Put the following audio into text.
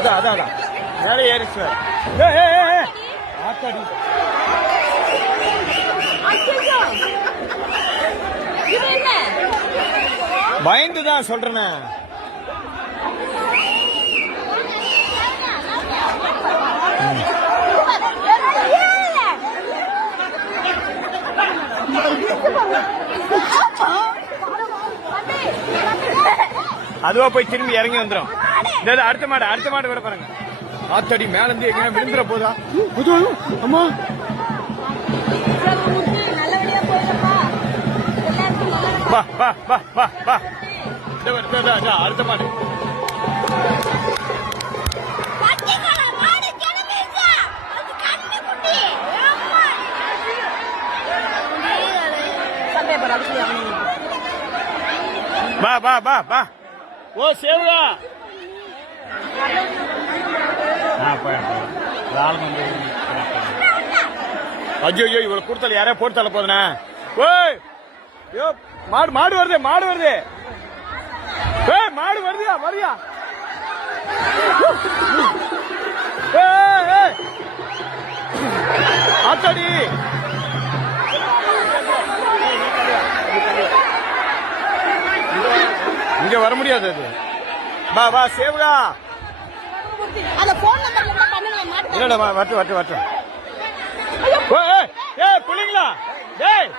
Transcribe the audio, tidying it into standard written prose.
அதான் அதான் அதான் மேலே ஏறிச்சு. ஆத்தாடி பயந்துதான் சொல்றேன்னு. அதுவா போய் திரும்பி இறங்கி வந்துடும். அடுத்த மாடு விட பாருங்க. ஆத்தடி மேல இருந்து எங்க விழுந்துற போதா? அம்மா வா வா வா வா வா. அடுத்த மாடு வா வா வா வா. ஓ சேவா ஐயோ இவ்வளவு கொடுத்தல யாரே போட்டு தள்ள போதுனா. ஓய் மாடு வருது மாடு வருது வரியா. ஆத்தாடி இங்க வர முடியாது. அது வா வா சேவகா. இல்லடா வட்டு. புள்ளிங்களா டேய்.